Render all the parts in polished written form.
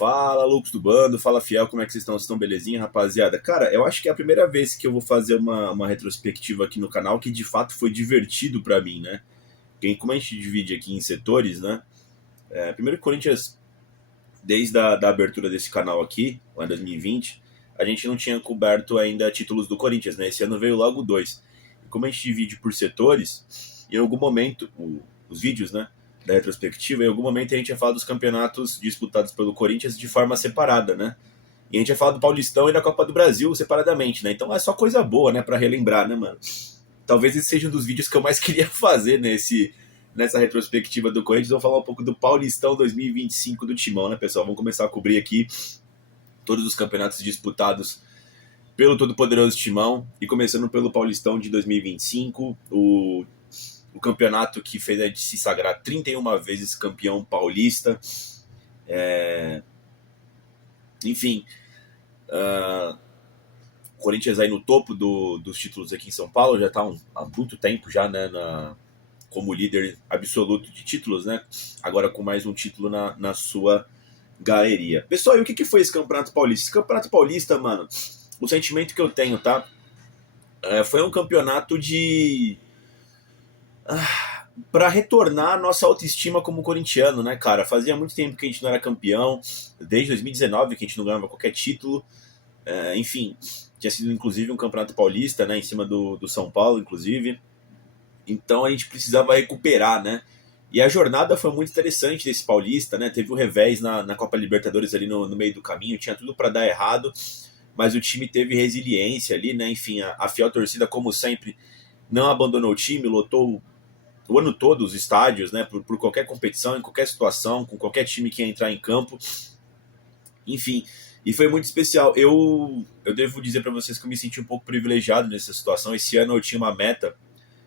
Fala, Lucas do Bando, fala Fiel, como é que vocês estão? Vocês estão belezinha, rapaziada? Cara, eu acho que é a primeira vez que eu vou fazer uma retrospectiva aqui no canal que de fato foi divertido pra mim, né? Porque como a gente divide aqui em setores, né? Primeiro que o Corinthians, desde da abertura desse canal aqui, lá em 2020, a gente não tinha coberto ainda títulos do Corinthians, né? Esse ano veio logo dois. E como a gente divide por setores, em algum momento, os vídeos, né? Da retrospectiva, em algum momento a gente ia falar dos campeonatos disputados pelo Corinthians de forma separada, né? E a gente ia falar do Paulistão e da Copa do Brasil separadamente, né? Então é só coisa boa, né? Pra relembrar, né, mano? Talvez esse seja um dos vídeos que eu mais queria fazer nessa retrospectiva do Corinthians. Vou falar um pouco do Paulistão 2025 do Timão, né, pessoal? Vamos começar a cobrir aqui todos os campeonatos disputados pelo todo-poderoso Timão. E começando pelo Paulistão de 2025, o campeonato que fez a gente se sagrar 31 vezes campeão paulista. Enfim, o Corinthians aí no topo dos títulos aqui em São Paulo, já está há muito tempo já, né, como líder absoluto de títulos, né? Agora com mais um título na sua galeria. Pessoal, e o que foi esse Campeonato Paulista? Esse Campeonato Paulista, mano, o sentimento que eu tenho, tá? Foi um campeonato para retornar a nossa autoestima como corintiano, né, cara? Fazia muito tempo que a gente não era campeão, desde 2019 que a gente não ganhava qualquer título. Enfim, tinha sido inclusive um campeonato paulista, né, em cima do São Paulo, inclusive. Então a gente precisava recuperar, né? E a jornada foi muito interessante desse paulista, né? Teve um revés na Copa Libertadores ali no meio do caminho, tinha tudo para dar errado, mas o time teve resiliência ali, né? Enfim, a fiel torcida, como sempre, não abandonou o time, lotou o ano todo os estádios, né? Por qualquer competição, em qualquer situação, com qualquer time que ia entrar em campo. Enfim, e foi muito especial. Eu devo dizer para vocês que eu me senti um pouco privilegiado nessa situação. Esse ano eu tinha uma meta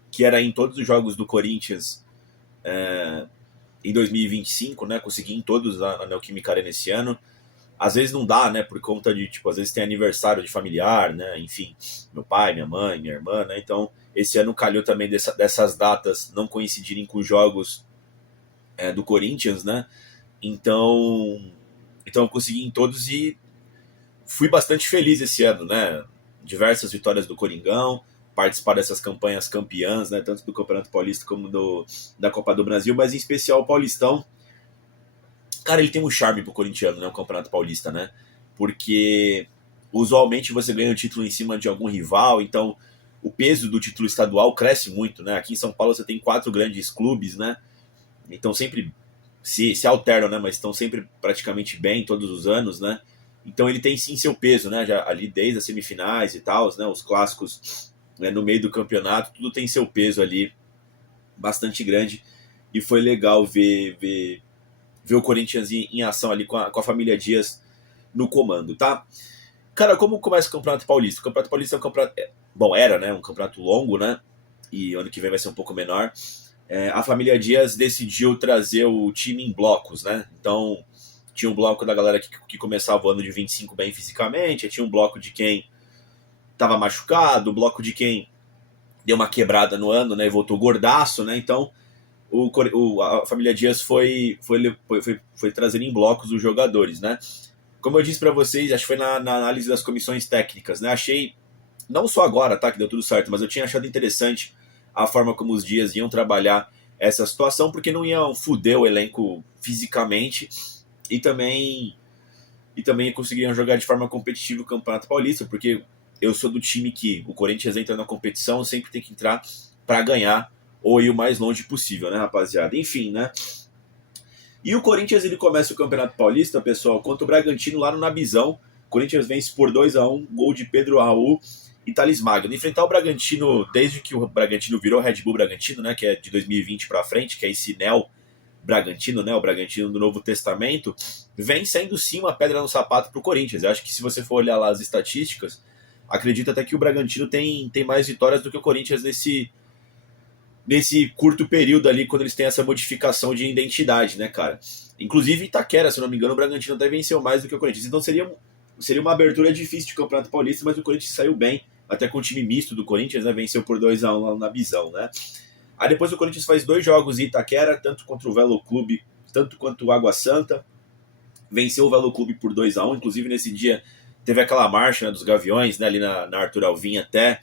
que era em todos os jogos do Corinthians em 2025, né? Consegui em todos na Neoquímica Arena esse ano. Às vezes não dá, né? Por conta de, tipo, às vezes tem aniversário de familiar, né? Enfim, meu pai, minha mãe, minha irmã, né? Então, esse ano calhou também dessas datas não coincidirem com os jogos do Corinthians, né? Então eu consegui em todos e fui bastante feliz esse ano, né? Diversas vitórias do Coringão, participar dessas campanhas campeãs, né? Tanto do Campeonato Paulista como da Copa do Brasil, mas em especial o Paulistão. Cara, ele tem um charme pro corintiano, né? O Campeonato Paulista, né? Porque usualmente você ganha o título em cima de algum rival, então o peso do título estadual cresce muito, né? Aqui em São Paulo você tem 4 grandes clubes, né? Então sempre se alternam, né? Mas estão sempre praticamente bem todos os anos, né? Então ele tem sim seu peso, né? Já ali desde as semifinais e tal, né? Os clássicos, né? No meio do campeonato, tudo tem seu peso ali bastante grande. E foi legal ver o Corinthians em ação ali com a família Dias no comando, tá? Cara, como começa o Campeonato Paulista? O Campeonato Paulista é um campeonato... Bom, era, né? Um campeonato longo, né? E ano que vem vai ser um pouco menor. A família Dias decidiu trazer o time em blocos, né? Então, tinha um bloco da galera que começava o ano de 25 bem fisicamente, tinha um bloco de quem estava machucado, um bloco de quem deu uma quebrada no ano, né? E voltou gordaço, né? Então, a família Dias foi trazendo em blocos os jogadores, né? Como eu disse para vocês, acho que foi na análise das comissões técnicas, né? Achei, não só agora, tá, que deu tudo certo, mas eu tinha achado interessante a forma como os Dias iam trabalhar essa situação, porque não iam fuder o elenco fisicamente e também conseguiriam jogar de forma competitiva o Campeonato Paulista, porque eu sou do time que o Corinthians entra na competição, sempre tem que entrar para ganhar ou ir o mais longe possível, né, rapaziada? Enfim, né? E o Corinthians, ele começa o Campeonato Paulista, pessoal, contra o Bragantino lá no Nabizão. O Corinthians vence por 2-1, gol de Pedro Raul e Thales Magno. Enfrentar o Bragantino, desde que o Bragantino virou Red Bull Bragantino, né, que é de 2020 para frente, que é esse Neo Bragantino, né, o Bragantino do Novo Testamento, vem sendo sim uma pedra no sapato pro Corinthians. Eu acho que se você for olhar lá as estatísticas, acredito até que o Bragantino tem mais vitórias do que o Corinthians nesse curto período ali, quando eles têm essa modificação de identidade, né, cara? Inclusive Itaquera, se não me engano, o Bragantino até venceu mais do que o Corinthians. Então seria uma abertura difícil de Campeonato Paulista, mas o Corinthians saiu bem, até com o time misto do Corinthians, né? Venceu por 2-1 lá na Bizão, né? Aí depois o Corinthians faz 2 jogos em Itaquera, tanto contra o Velo Clube, tanto quanto o Água Santa. venceu o Velo Clube por 2-1, inclusive nesse dia teve aquela marcha, né, dos Gaviões, né, ali na Arthur Alvim até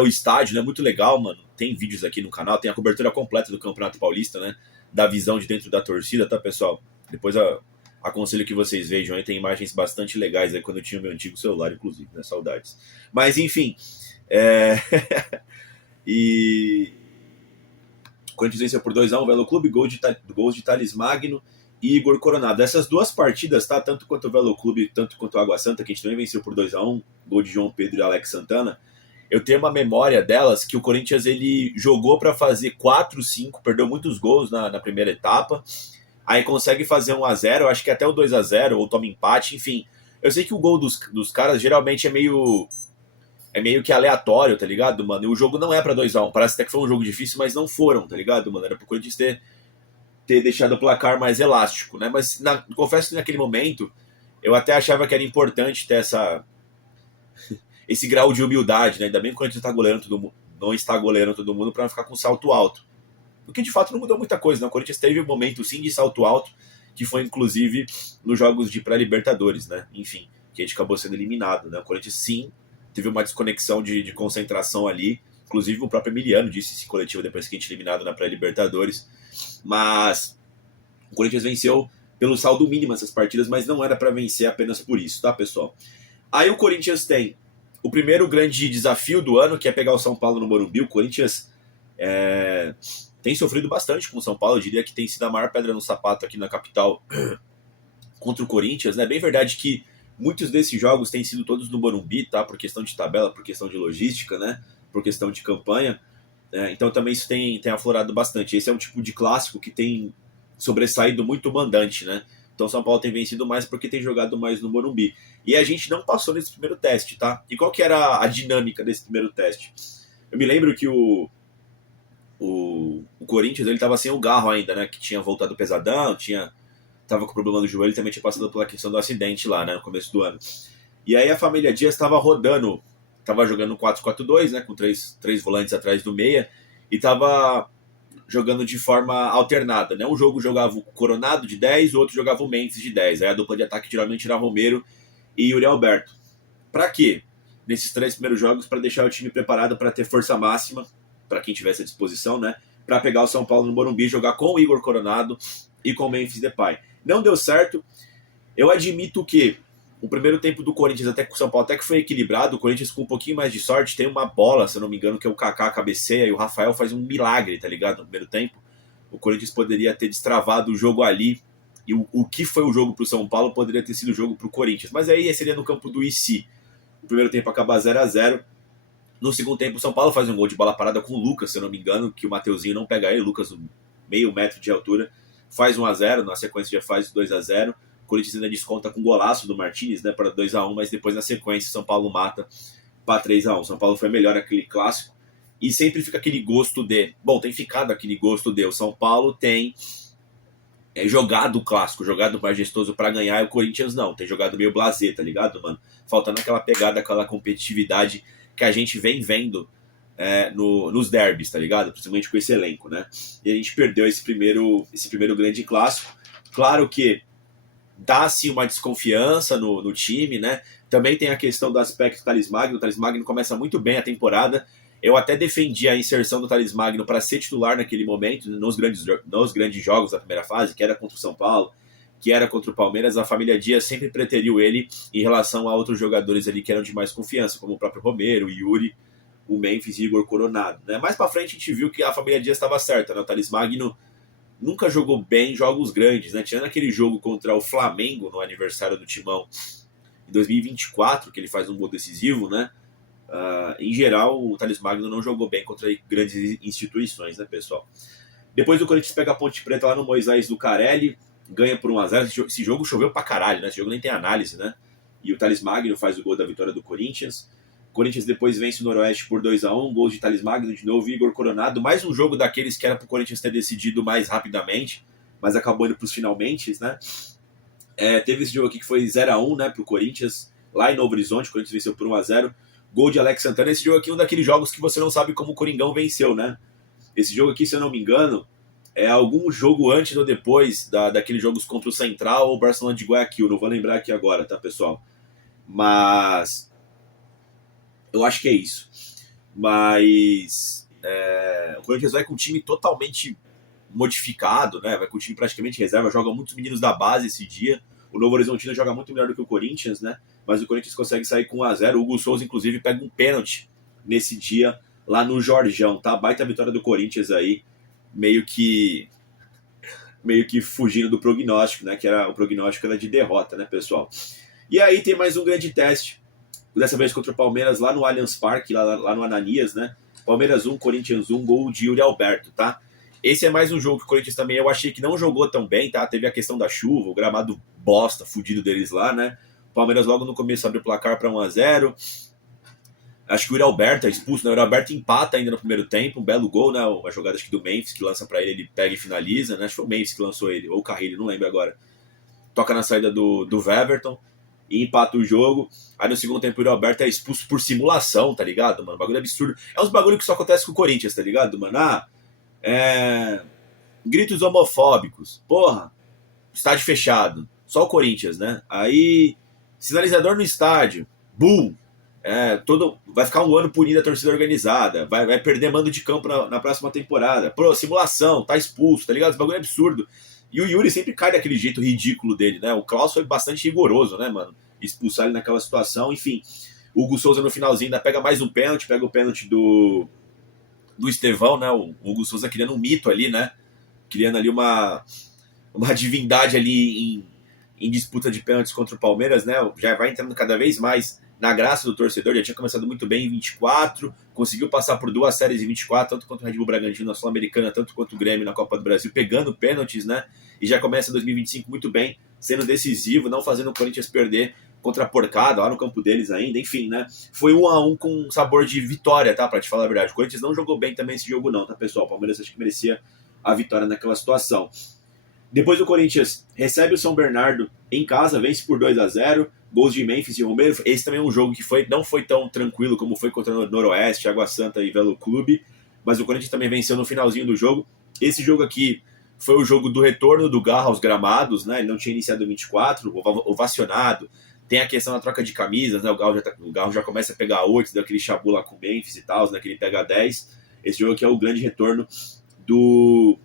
o estádio, né, muito legal, mano. Tem vídeos aqui no canal, tem a cobertura completa do Campeonato Paulista, né, da visão de dentro da torcida, tá, pessoal? Depois aconselho que vocês vejam aí, tem imagens bastante legais aí quando eu tinha o meu antigo celular, inclusive, né, saudades. Mas enfim, e o Corinthians venceu por 2-1 o Velo Clube, gols de Thales Magno e Igor Coronado. Essas duas partidas, tá? Tanto quanto o Velo Clube, tanto quanto o Água Santa, que a gente também venceu por 2-1, gol de João Pedro e Alex Santana. Eu tenho uma memória delas que o Corinthians ele jogou para fazer 4-5, perdeu muitos gols na primeira etapa. Aí consegue fazer 1-0, acho que até o 2-0, ou toma empate, enfim. Eu sei que o gol dos caras geralmente é meio que aleatório, tá ligado, mano? E o jogo não é pra 2-1. Parece até que foi um jogo difícil, mas não foram, tá ligado, mano? Era pro Corinthians ter deixado o placar mais elástico, né? Mas confesso que naquele momento eu até achava que era importante ter esse grau de humildade, né? Ainda bem que o Corinthians não está goleando todo mundo pra não ficar com salto alto. O que de fato não mudou muita coisa, né? O Corinthians teve um momento sim de salto alto, que foi inclusive nos jogos de pré-Libertadores, né? Enfim, que a gente acabou sendo eliminado, né? O Corinthians sim teve uma desconexão de concentração ali. Inclusive o próprio Emiliano disse esse coletivo depois que a gente eliminado na pré-Libertadores. Mas o Corinthians venceu pelo saldo mínimo essas partidas, mas não era para vencer apenas por isso, tá, pessoal? Aí o Corinthians tem o primeiro grande desafio do ano, que é pegar o São Paulo no Morumbi. O Corinthians tem sofrido bastante com o São Paulo. Eu diria que tem sido a maior pedra no sapato aqui na capital contra o Corinthians, né? Bem verdade que muitos desses jogos têm sido todos no Morumbi, tá? Por questão de tabela, por questão de logística, né? Por questão de campanha. Então também isso tem aflorado bastante. Esse é um tipo de clássico que tem sobressaído muito mandante, né? Então São Paulo tem vencido mais porque tem jogado mais no Morumbi. E a gente não passou nesse primeiro teste, tá? E qual que era a dinâmica desse primeiro teste? Eu me lembro que o Corinthians, ele tava sem o Garro ainda, né? Que tinha voltado pesadão, tava com problema no joelho, também tinha passado pela questão do acidente lá, né? No começo do ano. E aí a família Dias tava rodando, tava jogando 4-4-2, né? Com três volantes atrás do meia, e tava jogando de forma alternada, né? Um jogo jogava o Coronado de 10, o outro jogava o Mendes de 10. Aí a dupla de ataque geralmente era Romero e Yuri Alberto. Pra quê? Nesses 3 primeiros jogos, para deixar o time preparado para ter força máxima, para quem tivesse à disposição, né? Para pegar o São Paulo no Morumbi, jogar com o Igor Coronado e com o Memphis Depay. Não deu certo. Eu admito que o primeiro tempo do Corinthians até com o São Paulo até que foi equilibrado. O Corinthians com um pouquinho mais de sorte tem uma bola, se eu não me engano, que é o Kaká cabeceia e o Rafael faz um milagre, tá ligado? No primeiro tempo. O Corinthians poderia ter destravado o jogo ali. E o que foi o jogo pro São Paulo poderia ter sido o jogo pro Corinthians. Mas aí seria no campo do IC. O primeiro tempo acaba 0-0. No segundo tempo, o São Paulo faz um gol de bola parada com o Lucas, se eu não me engano, que o Mateuzinho não pega ele. O Lucas, meio metro de altura, faz 1-0. Na sequência já faz 2-0. O Corinthians ainda desconta com o golaço do Martínez, né, para 2-1, mas depois na sequência o São Paulo mata para 3-1. O São Paulo foi melhor aquele clássico. E sempre fica aquele gosto de... Bom, tem ficado aquele gosto de... O São Paulo tem jogado o clássico, jogado majestoso para ganhar, e o Corinthians não. Tem jogado meio blasé, tá ligado, mano? Faltando aquela pegada, aquela competitividade que a gente vem vendo nos derbys, tá ligado? Principalmente com esse elenco, né? E a gente perdeu esse primeiro grande clássico. Claro que dá-se uma desconfiança no time, né? Também tem a questão do aspecto Thales Magno. O Thales Magno começa muito bem a temporada. Eu até defendi a inserção do Thales Magno para ser titular naquele momento, nos grandes jogos da primeira fase, que era contra o São Paulo, que era contra o Palmeiras. A família Dias sempre preteriu ele em relação a outros jogadores ali que eram de mais confiança, como o próprio Romero, o Yuri, o Memphis e o Igor Coronado, né? Mais pra frente a gente viu que a família Dias estava certa, né? O Thales Magno nunca jogou bem jogos grandes, né? Tirando aquele jogo contra o Flamengo no aniversário do Timão em 2024, que ele faz um gol decisivo, né? Em geral, o Thales Magno não jogou bem contra grandes instituições, né, pessoal? Depois o Corinthians pega a Ponte Preta lá no Moisés Lucarelli, ganha por 1-0. Esse jogo choveu pra caralho, né? Esse jogo nem tem análise, né? E o Thales Magno faz o gol da vitória do Corinthians. O Corinthians depois vence o Noroeste por 2-1, gols de Thales Magno de novo, Igor Coronado. Mais um jogo daqueles que era pro Corinthians ter decidido mais rapidamente, mas acabou indo pros finalmente, né? Teve esse jogo aqui que foi 0-1, né, pro Corinthians, lá em Novo Horizonte. O Corinthians venceu por 1-0. Gol de Alex Santana. Esse jogo aqui é um daqueles jogos que você não sabe como o Coringão venceu, né? Esse jogo aqui, se eu não me engano, É algum jogo antes ou depois daqueles jogos contra o Central ou o Barcelona de Guayaquil. Não vou lembrar aqui agora, tá, pessoal? Mas eu acho que é isso. Mas o Corinthians vai com o time totalmente modificado, né? Vai com o time praticamente reserva, joga muitos meninos da base esse dia. O Novo Horizontino joga muito melhor do que o Corinthians, né? Mas o Corinthians consegue sair com 1-0. O Hugo Souza, inclusive, pega um pênalti nesse dia lá no Jorjão, tá? Baita vitória do Corinthians aí, meio que fugindo do prognóstico, né? Que era o prognóstico era de derrota, né, pessoal? E aí tem mais um grande teste, dessa vez contra o Palmeiras lá no Allianz Parque, lá no Ananias, né? Palmeiras 1, Corinthians 1, gol de Yuri Alberto, tá? Esse é mais um jogo que o Corinthians também eu achei que não jogou tão bem, tá? Teve a questão da chuva, o gramado bosta, fudido deles lá, né? O Palmeiras logo no começo abriu o placar para 1-0. Acho que o Yuri Alberto é expulso, né? O Yuri Alberto empata ainda no primeiro tempo, um belo gol, né? Uma jogada acho que do Memphis, que lança para ele pega e finaliza, né? Acho que foi o Memphis que lançou ele, ou o Carrilho, não lembro agora. Toca na saída do Weverton e empata o jogo. Aí no segundo tempo o Yuri Alberto é expulso por simulação, tá ligado, mano? Bagulho absurdo. É uns bagulho que só acontece com o Corinthians, tá ligado, mano? Gritos homofóbicos. Porra, estádio fechado. Só o Corinthians, né? Aí, sinalizador no estádio. Boom. Vai ficar um ano punido a torcida organizada. Vai perder mando de campo na próxima temporada. Pô, simulação, tá expulso, tá ligado? Esse bagulho é absurdo. E o Yuri sempre cai daquele jeito ridículo dele, né? O Klaus foi bastante rigoroso, né, mano? Expulsar ele naquela situação. Enfim, o Hugo Souza no finalzinho ainda pega mais um pênalti, pega o pênalti do Estevão, né? O Hugo Souza criando um mito ali, né? Criando ali uma divindade ali em disputa de pênaltis contra o Palmeiras, né? Já vai entrando cada vez mais na graça do torcedor, já tinha começado muito bem em 24, conseguiu passar por 2 séries em 24, tanto quanto o Red Bull Bragantino na Sul-Americana, tanto quanto o Grêmio na Copa do Brasil, pegando pênaltis, né? E já começa 2025 muito bem, sendo decisivo, não fazendo o Corinthians perder contra a porcada, lá no campo deles ainda, enfim, né? Foi 1-1 com sabor de vitória, tá? Pra te falar a verdade. O Corinthians não jogou bem também esse jogo não, tá, pessoal? O Palmeiras acho que merecia a vitória naquela situação. Depois o Corinthians recebe o São Bernardo em casa, vence por 2-0, gols de Memphis e Romero. Esse também é um jogo que não foi tão tranquilo como foi contra o Noroeste, Água Santa e Velo Clube, mas o Corinthians também venceu no finalzinho do jogo. Esse jogo aqui foi o jogo do retorno do Garra aos gramados, né? Ele não tinha iniciado em 24, ovacionado. Tem a questão da troca de camisas, né? O Garro já começa a pegar 8, daquele chabu lá com o Memphis e tal, né? Que ele pega 10. Esse jogo aqui é o grande retorno do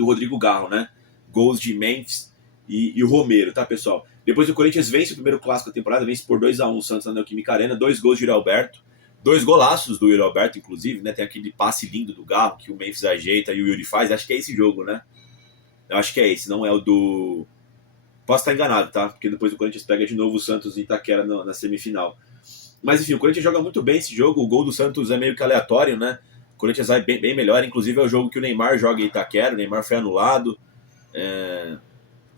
Rodrigo Garro, né? Gols de Memphis e o Romero, tá, pessoal? Depois o Corinthians vence o primeiro clássico da temporada, vence por 2-1 o Santos na Neoquímica Arena, 2 gols de Yuri Alberto, 2 golaços do Yuri Alberto, inclusive, né? Tem aquele passe lindo do Garro que o Memphis ajeita e o Yuri faz. Acho que é esse jogo, né? Eu acho que é esse, não é o do... Posso estar enganado, tá? Porque depois o Corinthians pega de novo o Santos em Itaquera na semifinal. Mas enfim, o Corinthians joga muito bem esse jogo, o gol do Santos é meio que aleatório, né? O Corinthians vai bem melhor, inclusive é o jogo que o Neymar joga em Itaquera, o Neymar foi anulado.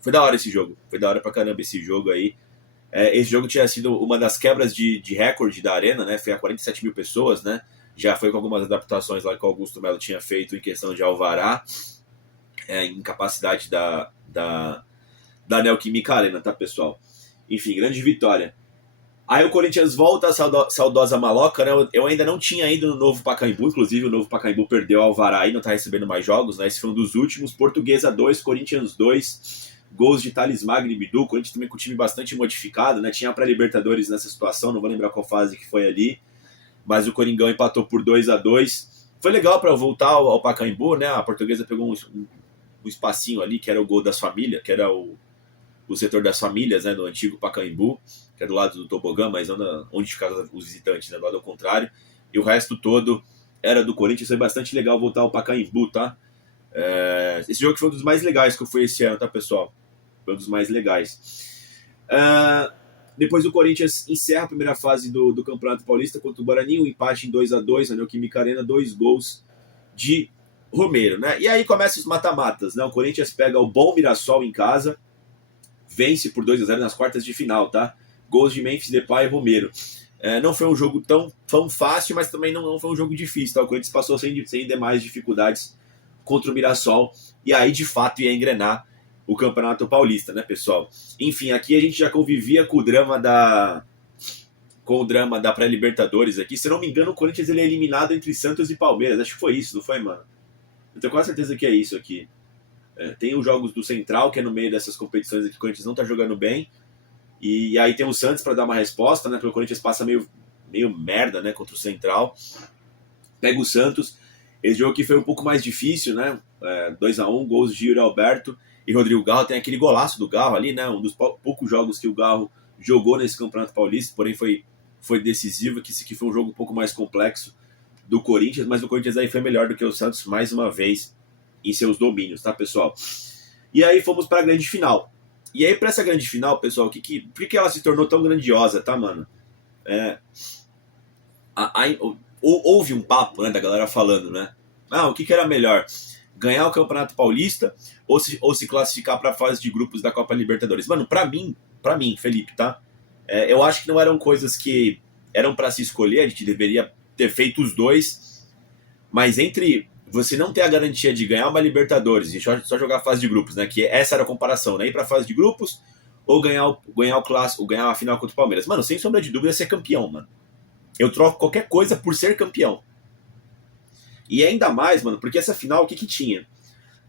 Foi da hora esse jogo, foi da hora pra caramba esse jogo aí. Esse jogo tinha sido uma das quebras de recorde da arena, né? Foi a 47 mil pessoas, né? Já foi com algumas adaptações lá que o Augusto Melo tinha feito em questão de alvará, em capacidade da Neoquímica Arena, tá, pessoal? Enfim, grande vitória. Aí o Corinthians volta à saudosa maloca, né? Eu ainda não tinha ido no Novo Pacaembu, inclusive o Novo Pacaembu perdeu ao Alvará e não tá recebendo mais jogos, né? Esse foi um dos últimos. Portuguesa 2, Corinthians 2, gols de Thales Magno e Bidu. O Corinthians também com o time bastante modificado, né? Tinha pré-Libertadores nessa situação, não vou lembrar qual fase que foi ali, mas o Coringão empatou por 2-2. Foi legal para voltar ao Pacaembu, né? A Portuguesa pegou um espacinho ali, que era o gol das famílias, que era o setor das famílias, né, do antigo Pacaembu, que é do lado do tobogã, mas não onde ficavam os visitantes, né, do lado ao contrário, e o resto todo era do Corinthians. Foi bastante legal voltar ao Pacaembu, tá? Esse jogo foi um dos mais legais que eu fui esse ano, tá, pessoal? Foi um dos mais legais. Depois o Corinthians encerra a primeira fase do Campeonato Paulista contra o Guarani, um empate em 2-2 na Neoquímica Arena, 2 gols de Romero, né? E aí começam os mata-matas, né? O Corinthians pega o bom Mirassol em casa, vence por 2-0 nas quartas de final, tá? Gols de Memphis Depay e Romero. Não foi um jogo tão fácil, mas também não foi um jogo difícil, tá? O Corinthians passou sem demais dificuldades contra o Mirassol, e aí de fato ia engrenar o Campeonato Paulista, né, pessoal? Enfim, aqui a gente já convivia com o drama da pré-Libertadores aqui. Se não me engano, o Corinthians ele é eliminado entre Santos e Palmeiras. Acho que foi isso, não foi, mano? Eu tenho quase certeza que é isso aqui. Tem os jogos do Central, que é no meio dessas competições aqui que o Corinthians não tá jogando bem. E aí tem o Santos para dar uma resposta, né? Porque o Corinthians passa meio merda, né? Contra o Central. Pega o Santos. Esse jogo aqui foi um pouco mais difícil, né? 2-1, gols de Yuri Alberto e Rodrigo Garro. Tem aquele golaço do Garro ali, né? Um dos poucos jogos que o Garro jogou nesse Campeonato Paulista, porém foi decisivo, que esse aqui foi um jogo um pouco mais complexo do Corinthians, mas o Corinthians aí foi melhor do que o Santos mais uma vez em seus domínios, tá, pessoal? E aí fomos para a grande final. E aí, para essa grande final, pessoal, por que ela se tornou tão grandiosa, tá, mano? Houve um papo, né, da galera falando, né? O que era melhor? Ganhar o Campeonato Paulista ou se classificar para a fase de grupos da Copa Libertadores? Mano, para mim, Felipe, tá? Eu acho que não eram coisas que eram para se escolher, a gente deveria ter feito os dois, mas entre você não ter a garantia de ganhar uma Libertadores e só jogar a fase de grupos, né? Que essa era a comparação, né? Ir para a fase de grupos ou ganhar o clássico, ou ganhar a final contra o Palmeiras. Mano, sem sombra de dúvida, ser campeão, mano. Eu troco qualquer coisa por ser campeão. E ainda mais, mano, porque essa final, o que tinha?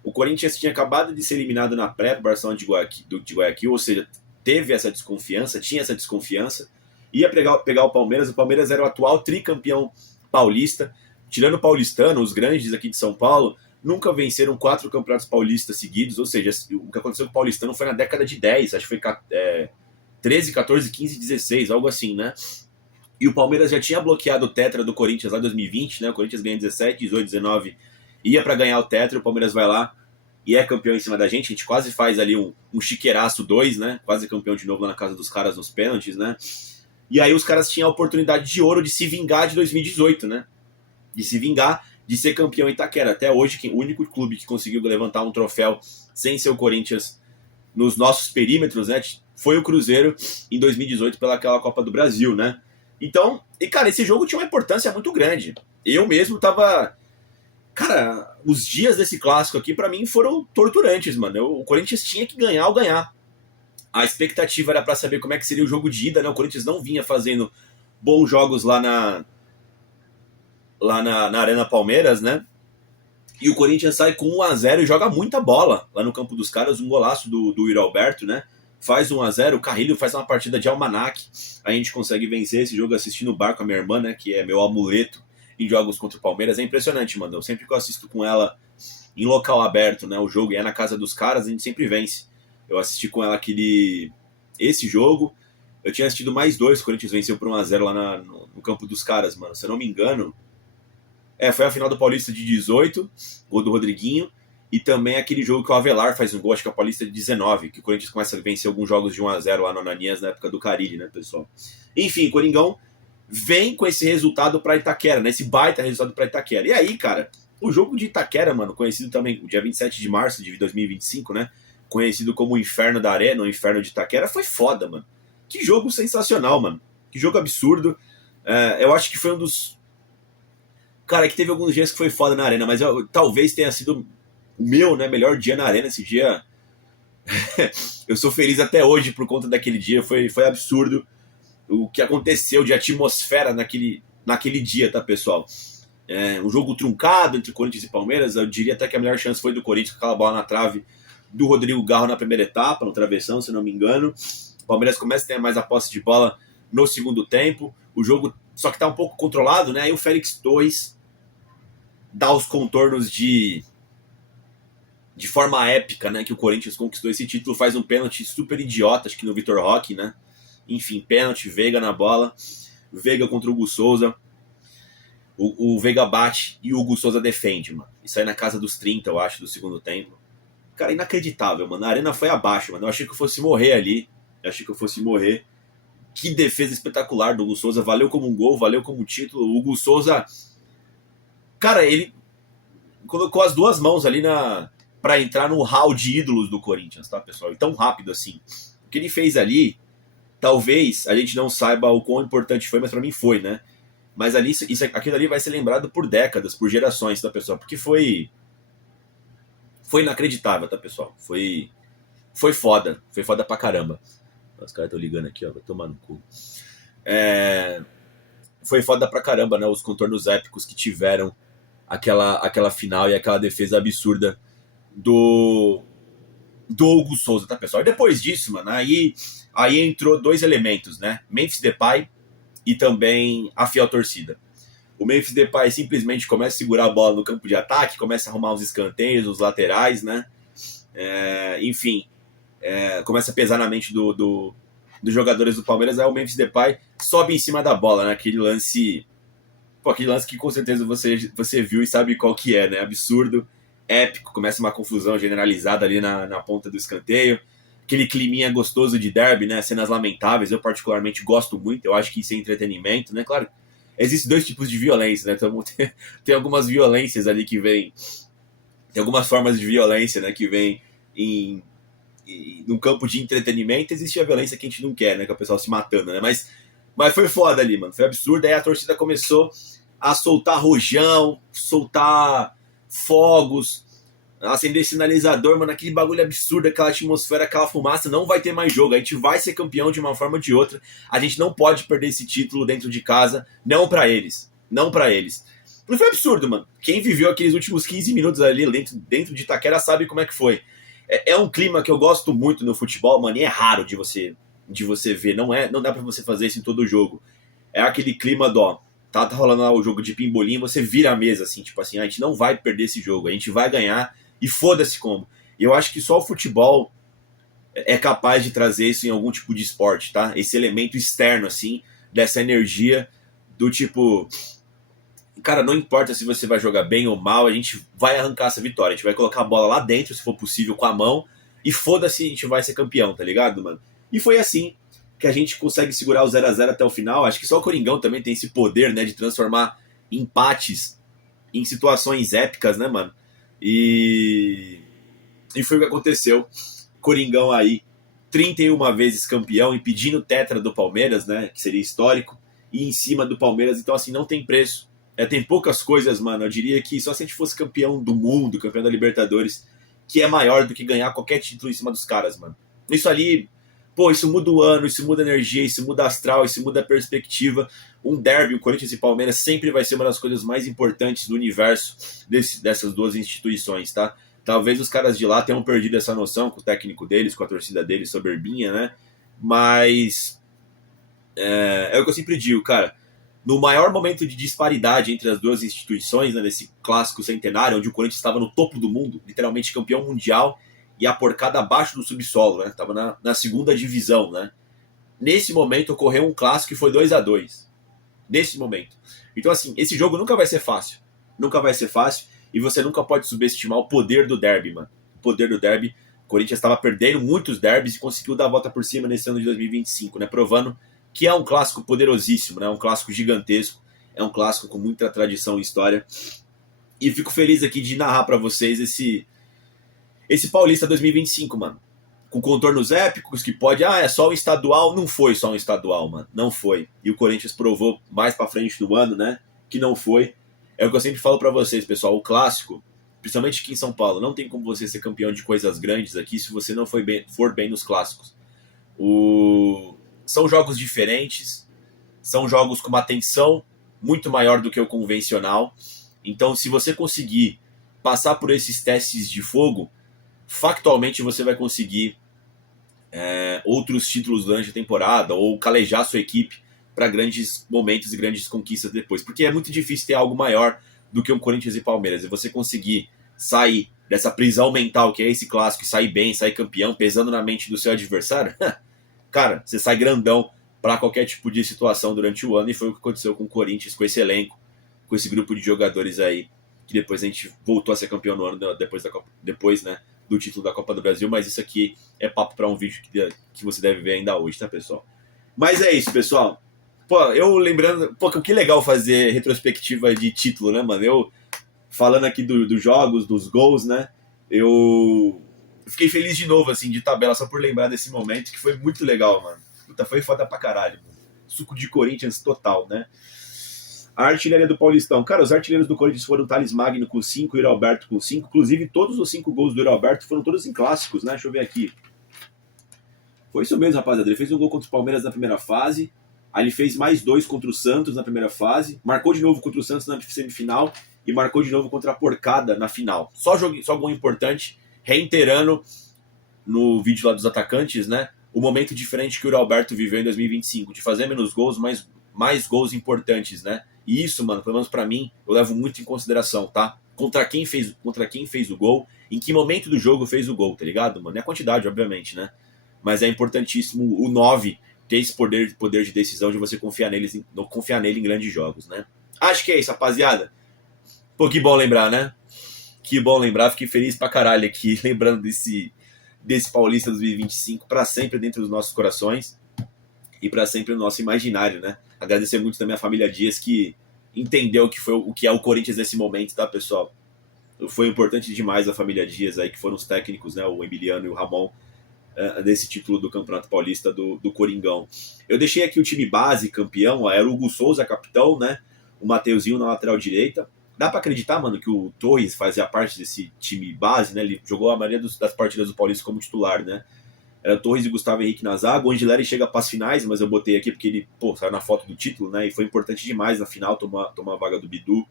O Corinthians tinha acabado de ser eliminado na pré Barcelona de Guayaquil, ou seja, teve essa desconfiança, tinha essa desconfiança, ia pegar o Palmeiras era o atual tricampeão paulista, tirando o paulistano, os grandes aqui de São Paulo, nunca venceram 4 campeonatos paulistas seguidos, ou seja, o que aconteceu com o paulistano foi na década de 10, acho que foi 13, 14, 15, 16, algo assim, né? E o Palmeiras já tinha bloqueado o tetra do Corinthians lá em 2020, né? O Corinthians ganha 17, 18, 19, ia para ganhar o tetra, o Palmeiras vai lá e é campeão em cima da gente. A gente quase faz ali um chiqueiraço 2, né? Quase campeão de novo lá na casa dos caras nos pênaltis, né? E aí os caras tinham a oportunidade de ouro de se vingar de 2018, né? De se vingar, de ser campeão em Itaquera. Até hoje, o único clube que conseguiu levantar um troféu sem ser o Corinthians nos nossos perímetros, né? Foi o Cruzeiro em 2018 pelaquela Copa do Brasil, né? Então, cara, esse jogo tinha uma importância muito grande. Eu mesmo tava... Cara, os dias desse clássico aqui, pra mim, foram torturantes, mano. O Corinthians tinha que ganhar ou ganhar. A expectativa era pra saber como é que seria o jogo de ida, né? O Corinthians não vinha fazendo bons jogos lá na Arena Palmeiras, né? E o Corinthians sai com 1-0 e joga muita bola lá no campo dos caras. Um golaço do Yuri Alberto, né? Faz 1-0, o Carrilho faz uma partida de almanac. A gente consegue vencer esse jogo assistindo o bar com a minha irmã, né? Que é meu amuleto em jogos contra o Palmeiras. É impressionante, mano. Eu sempre que eu assisto com ela em local aberto, né? O jogo é na casa dos caras, a gente sempre vence. Eu assisti com ela esse jogo. Eu tinha assistido mais 2, o Corinthians venceu por 1-0 lá no campo dos caras, mano. Se eu não me engano, foi a final do Paulista de 18, gol do Rodriguinho. E também aquele jogo que o Avelar faz um gol, acho que é a Paulista de 19, que o Corinthians começa a vencer alguns jogos de 1-0 lá no Ananias na época do Carille, né, pessoal? Enfim, Coringão vem com esse resultado para Itaquera, né? Esse baita resultado para Itaquera. E aí, cara, o jogo de Itaquera, mano, conhecido também, dia 27 de março de 2025, né? Conhecido como o Inferno da Arena, o Inferno de Itaquera, foi foda, mano. Que jogo sensacional, mano. Que jogo absurdo. Eu acho que foi um dos... Cara, que teve alguns dias que foi foda na Arena, mas talvez tenha sido o meu, né, melhor dia na Arena esse dia. Eu sou feliz até hoje por conta daquele dia. Foi absurdo o que aconteceu de atmosfera naquele dia, tá, pessoal? Um jogo truncado entre Corinthians e Palmeiras. Eu diria até que a melhor chance foi do Corinthians com aquela bola na trave do Rodrigo Garro na primeira etapa, no travessão, se não me engano. O Palmeiras começa a ter mais a posse de bola no segundo tempo. O jogo só que tá um pouco controlado, né? Aí o Félix Torres dá os contornos de forma épica, né? Que o Corinthians conquistou esse título, faz um pênalti super idiota, acho que no Vitor Roque, né? Enfim, pênalti, Veiga na bola, Veiga contra o Hugo Souza. O Veiga bate e o Hugo Souza defende, mano. Isso aí na casa dos 30, eu acho, do segundo tempo. Cara, inacreditável, mano. A Arena foi abaixo, mano. Eu achei que eu fosse morrer ali. Que defesa espetacular do Hugo Souza. Valeu como um gol, valeu como um título. O Hugo Souza, cara, ele colocou as duas mãos ali pra entrar no hall de ídolos do Corinthians, tá, pessoal? E tão rápido assim. O que ele fez ali, talvez a gente não saiba o quão importante foi, mas pra mim foi, né? Mas ali, aquilo ali vai ser lembrado por décadas, por gerações, tá, pessoal? Porque foi inacreditável, tá, pessoal? Foi foda. Foi foda pra caramba. Os caras estão ligando aqui, ó. Vai tomar no cu. Foi foda pra caramba, né? Os contornos épicos que tiveram aquela final e aquela defesa absurda do Hugo Souza, tá, pessoal? E depois disso, mano, aí entrou dois elementos, né? Memphis Depay e também a fiel torcida. O Memphis Depay simplesmente começa a segurar a bola no campo de ataque, começa a arrumar os escanteios, os laterais, né? Enfim, começa a pesar na mente dos jogadores do Palmeiras. Aí o Memphis Depay sobe em cima da bola, né? Aquele lance que com certeza você viu e sabe qual que é, né? Absurdo, épico, começa uma confusão generalizada ali na ponta do escanteio. Aquele climinha gostoso de derby, né? Cenas lamentáveis, eu particularmente gosto muito, eu acho que isso é entretenimento, né? Claro, existem dois tipos de violência, né? Então, tem algumas violências ali que vêm, tem algumas formas de violência, né? Que vêm no campo de entretenimento. Existe a violência que a gente não quer, né? Que é o pessoal se matando, né? Mas foi foda ali, mano. Foi absurdo. Aí a torcida começou a soltar rojão, soltar fogos, acender sinalizador, mano. Aquele bagulho absurdo, aquela atmosfera, aquela fumaça. Não vai ter mais jogo. A gente vai ser campeão de uma forma ou de outra. A gente não pode perder esse título dentro de casa. Não pra eles. Não pra eles. Não foi absurdo, mano. Quem viveu aqueles últimos 15 minutos ali dentro de Itaquera sabe como é que foi. É um clima que eu gosto muito no futebol, mano, e é raro de você ver. Não dá pra você fazer isso em todo jogo. É aquele clima do, tá rolando lá o jogo de pimbolim, você vira a mesa, assim, tipo assim, a gente não vai perder esse jogo, a gente vai ganhar e foda-se como. E eu acho que só o futebol é capaz de trazer isso em algum tipo de esporte, tá? Esse elemento externo, assim, dessa energia do tipo... Cara, não importa se você vai jogar bem ou mal, a gente vai arrancar essa vitória. A gente vai colocar a bola lá dentro, se for possível, com a mão. E foda-se, a gente vai ser campeão, tá ligado, mano? E foi assim que a gente consegue segurar o 0x0 até o final. Acho que só o Coringão também tem esse poder, né, de transformar empates em situações épicas, né, mano? E foi o que aconteceu. Coringão aí, 31 vezes campeão, impedindo o tetra do Palmeiras, né, que seria histórico, e em cima do Palmeiras. Então, assim, não tem preço. Tem poucas coisas, mano. Eu diria que só se a gente fosse campeão do mundo, campeão da Libertadores, que é maior do que ganhar qualquer título em cima dos caras, mano. Isso ali, pô, isso muda o ano, isso muda a energia, isso muda astral, isso muda a perspectiva. Um derby, o Corinthians e Palmeiras, sempre vai ser uma das coisas mais importantes do universo dessas duas instituições, tá? Talvez os caras de lá tenham perdido essa noção com o técnico deles, com a torcida deles, soberbinha, né? Mas é o que eu sempre digo, cara. No maior momento de disparidade entre as duas instituições, né, nesse clássico centenário, onde o Corinthians estava no topo do mundo, literalmente campeão mundial, e a porcada abaixo do subsolo, né? Estava na segunda divisão, né? Nesse momento ocorreu um clássico que foi 2x2. Nesse momento. Então, assim, esse jogo nunca vai ser fácil. Nunca vai ser fácil. E você nunca pode subestimar o poder do derby, mano. O poder do derby. O Corinthians estava perdendo muitos derbys e conseguiu dar a volta por cima nesse ano de 2025, né? Provando que é um clássico poderosíssimo, né? Um clássico gigantesco, é um clássico com muita tradição e história. E fico feliz aqui de narrar para vocês esse Paulista 2025, mano. Com contornos épicos, que pode... é só um estadual. Não foi só um estadual, mano. Não foi. E o Corinthians provou mais pra frente do ano, né? Que não foi. É o que eu sempre falo para vocês, pessoal. O clássico, principalmente aqui em São Paulo, não tem como você ser campeão de coisas grandes aqui se você não for bem nos clássicos. São jogos diferentes, são jogos com uma tensão muito maior do que o convencional. Então, se você conseguir passar por esses testes de fogo, factualmente você vai conseguir outros títulos durante a temporada ou calejar sua equipe para grandes momentos e grandes conquistas depois. Porque é muito difícil ter algo maior do que um Corinthians e Palmeiras. E você conseguir sair dessa prisão mental que é esse clássico e sair bem, sair campeão, pesando na mente do seu adversário... Cara, você sai grandão para qualquer tipo de situação durante o ano, e foi o que aconteceu com o Corinthians, com esse elenco, com esse grupo de jogadores aí, que depois a gente voltou a ser campeão no ano depois, né, do título da Copa do Brasil. Mas isso aqui é papo para um vídeo que você deve ver ainda hoje, tá, pessoal? Mas é isso, pessoal. Pô, eu lembrando, pô, que legal fazer retrospectiva de título, né, mano? Eu falando aqui dos jogos, dos gols, né, eu fiquei feliz de novo, assim, de tabela, só por lembrar desse momento, que foi muito legal, mano. Puta, foi foda pra caralho, mano. Suco de Corinthians total, né? A artilharia do Paulistão. Cara, os artilheiros do Corinthians foram o Thales Magno com 5 e o Yuri Alberto com 5. Inclusive, todos os 5 gols do Yuri Alberto foram todos em clássicos, né? Deixa eu ver aqui. Foi isso mesmo, rapaziada. Ele fez um gol contra o Palmeiras na primeira fase. Aí ele fez mais 2 contra o Santos na primeira fase. Marcou de novo contra o Santos na semifinal. e marcou de novo contra a Porcada na final. Só gol importante, reiterando no vídeo lá dos atacantes, né? O momento diferente que o Alberto viveu em 2025, de fazer menos gols, mas mais gols importantes, né? E isso, mano, pelo menos pra mim, eu levo muito em consideração, tá? Contra quem fez o gol, em que momento do jogo fez o gol, tá ligado, mano? É a quantidade, obviamente, né? Mas é importantíssimo o 9 ter esse poder de decisão de você confiar nele em grandes jogos, né? Acho que é isso, rapaziada. Pô, que bom lembrar, né? Que bom lembrar, fiquei feliz pra caralho aqui, lembrando desse Paulista 2025 para sempre dentro dos nossos corações e para sempre no nosso imaginário, né? Agradecer muito também a família Dias que entendeu o que é o Corinthians nesse momento, tá, pessoal? Foi importante demais a família Dias aí, que foram os técnicos, né? O Emiliano e o Ramon, desse título do Campeonato Paulista do Coringão. Eu deixei aqui o time base campeão, ó, era o Hugo Souza, capitão, né? O Mateuzinho na lateral direita. Dá pra acreditar, mano, que o Torres fazia parte desse time base, né? Ele jogou a maioria das partidas do Paulista como titular, né? Era Torres e Gustavo Henrique na zaga. O Angeleri chega para as finais, mas eu botei aqui porque ele, saiu na foto do título, né? E foi importante demais na final tomar a vaga do Bidu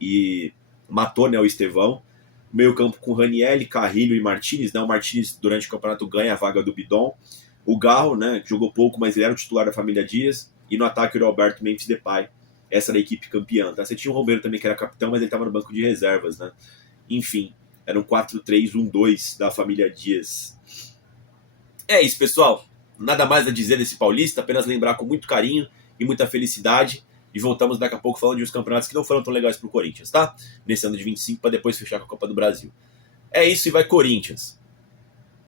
e matou, né, o Estevão. Meio campo com Ranielli, Carrilho e Martínez, né? O Martínez durante o campeonato ganha a vaga do Bidon. O Garro, né, que jogou pouco, mas ele era o titular da família Dias. E no ataque o Alberto Memphis Depay. Essa era a equipe campeã, tá? Você tinha o Romero também, que era capitão, mas ele estava no banco de reservas, né? Enfim, era um 4-3-1-2 da família Dias. É isso, pessoal. Nada mais a dizer desse Paulista, apenas lembrar com muito carinho e muita felicidade. E voltamos daqui a pouco falando de uns campeonatos que não foram tão legais pro Corinthians, tá? Nesse ano de 25, para depois fechar com a Copa do Brasil. É isso e vai Corinthians!